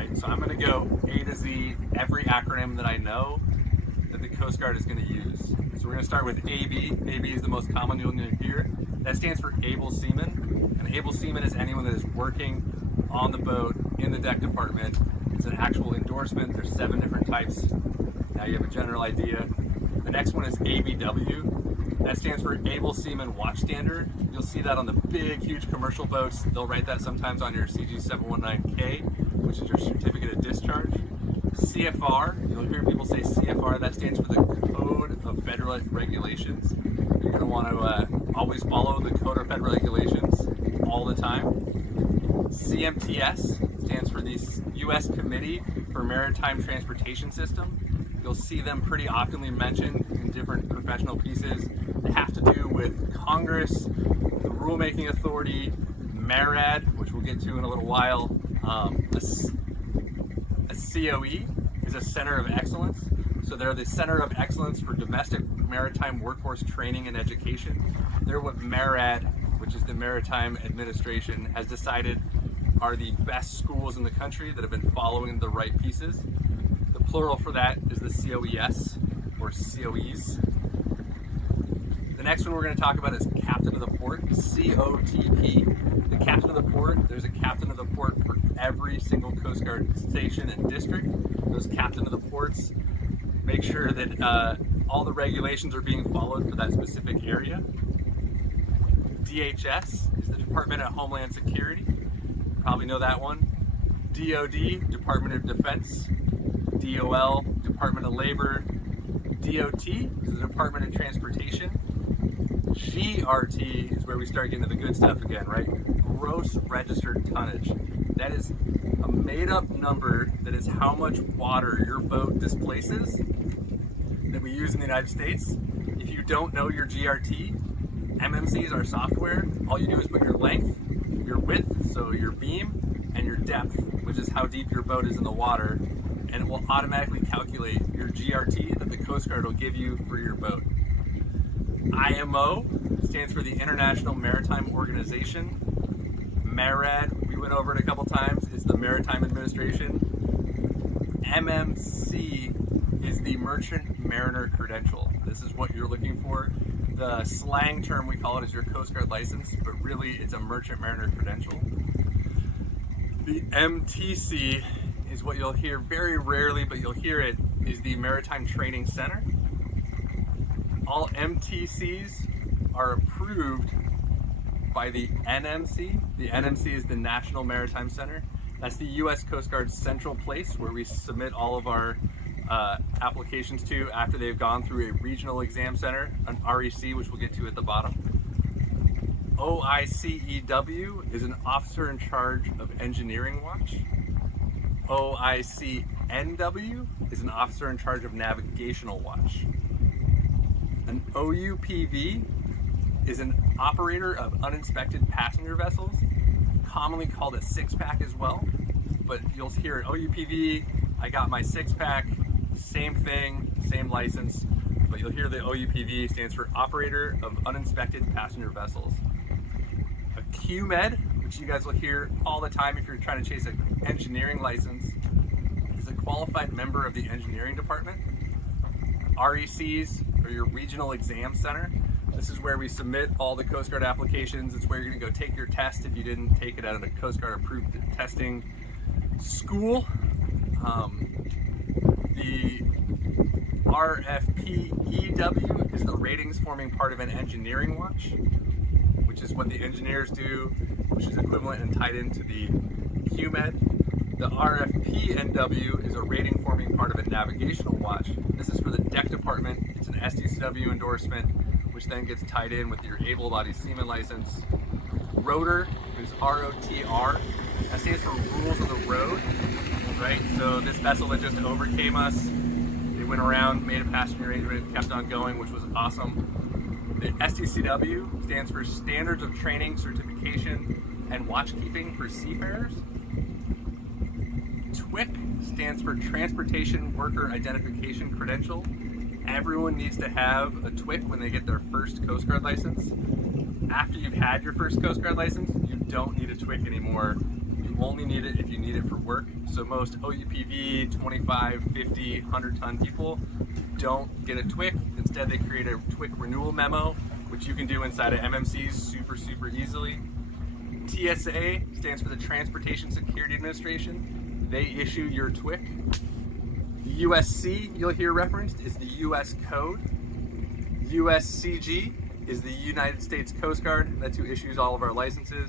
right? So I'm going to go A to Z, every acronym that I know that the Coast Guard is going to use. So we're going to start with AB. AB is the most common you'll hear. That stands for able seaman. And able seaman is anyone that is working on the boat in the deck department. It's an actual endorsement. There's 7 different types. Now you have a general idea. The next one is ABW. That stands for Able Seaman Watchstander. You'll see that on the big, huge commercial boats. They'll write that sometimes on your CG 719K, which is your certificate of discharge. CFR, you'll hear people say CFR. That stands for the Code of Federal Regulations. You're going to want to always follow the Code of Federal Regulations all the time. CMTS stands for the U.S. Committee for Maritime Transportation System. You'll see them pretty often mentioned in different professional pieces. They have to do with Congress, the rulemaking authority, MARAD, which we'll get to in a little while. A COE is a Center of Excellence. So they're the Center of Excellence for Domestic Maritime Workforce Training and Education. They're what MARAD, which is the Maritime Administration, has decided are the best schools in the country that have been following the right pieces. The plural for that is the COES, or COEs. The next one we're going to talk about is Captain of the Port, COTP. The Captain of the Port, there's a Captain of the Port for every single Coast Guard station and district. Those Captain of the Ports make sure that all the regulations are being followed for that specific area. DHS is the Department of Homeland Security. Probably know that one. DOD, Department of Defense. DOL, Department of Labor. DOT is the Department of Transportation. GRT is where we start getting to the good stuff again, right? Gross registered tonnage. That is a made-up number that is how much water your boat displaces that we use in the United States. If you don't know your GRT, MMC is our software. All you do is put your length, your width, so your beam, and your depth, which is how deep your boat is in the water, and it will automatically calculate your GRT that the Coast Guard will give you for your boat. IMO stands for the International Maritime Organization. MARAD, we went over it a couple times, is the Maritime Administration. MMC is the Merchant Mariner Credential. This is what you're looking for. The slang term we call it is your Coast Guard license, but really it's a Merchant Mariner Credential. The MTC is what you'll hear very rarely, but you'll hear it, is the Maritime Training Center. All MTCs are approved by the NMC. The NMC is the National Maritime Center. That's the U.S. Coast Guard's central place where we submit all of our applications to after they've gone through a regional exam center, an REC, which we'll get to at the bottom. OICEW is an officer in charge of engineering watch. OICNW is an officer in charge of navigational watch. An OUPV is an operator of uninspected passenger vessels, commonly called a six-pack as well, but you'll hear it, OUPV, I got my six-pack, same thing, same license, but you'll hear the OUPV stands for Operator of Uninspected Passenger Vessels. A QMed, which you guys will hear all the time if you're trying to chase an engineering license, is a qualified member of the engineering department. RECs are your regional exam center. This is where we submit all the Coast Guard applications. It's where you're going to go take your test if you didn't take it at a Coast Guard approved testing school. The RFPEW is the ratings forming part of an engineering watch, which is what the engineers do, which is equivalent and tied into the QMed. The RFPNW is a rating forming part of a navigational watch. This is for the deck department. It's an STCW endorsement, which then gets tied in with your able-bodied seaman license. Rotor is ROTR. That stands for Rules of the Road, right? So this vessel that just overcame us, they went around, made a passenger arrangement, kept on going, which was awesome. The STCW stands for Standards of Training, Certification, and Watchkeeping for Seafarers. TWIC stands for Transportation Worker Identification Credential. Everyone needs to have a TWIC when they get their first Coast Guard license. After you've had your first Coast Guard license, you don't need a TWIC anymore. You only need it if you need it for work. So most OUPV 25, 50, 100-ton people don't get a TWIC. Instead, they create a TWIC renewal memo, which you can do inside of MMCs super easily. TSA stands for the Transportation Security Administration. They issue your TWIC. The USC, you'll hear referenced, is the US Code. USCG is the United States Coast Guard. That's who issues all of our licenses.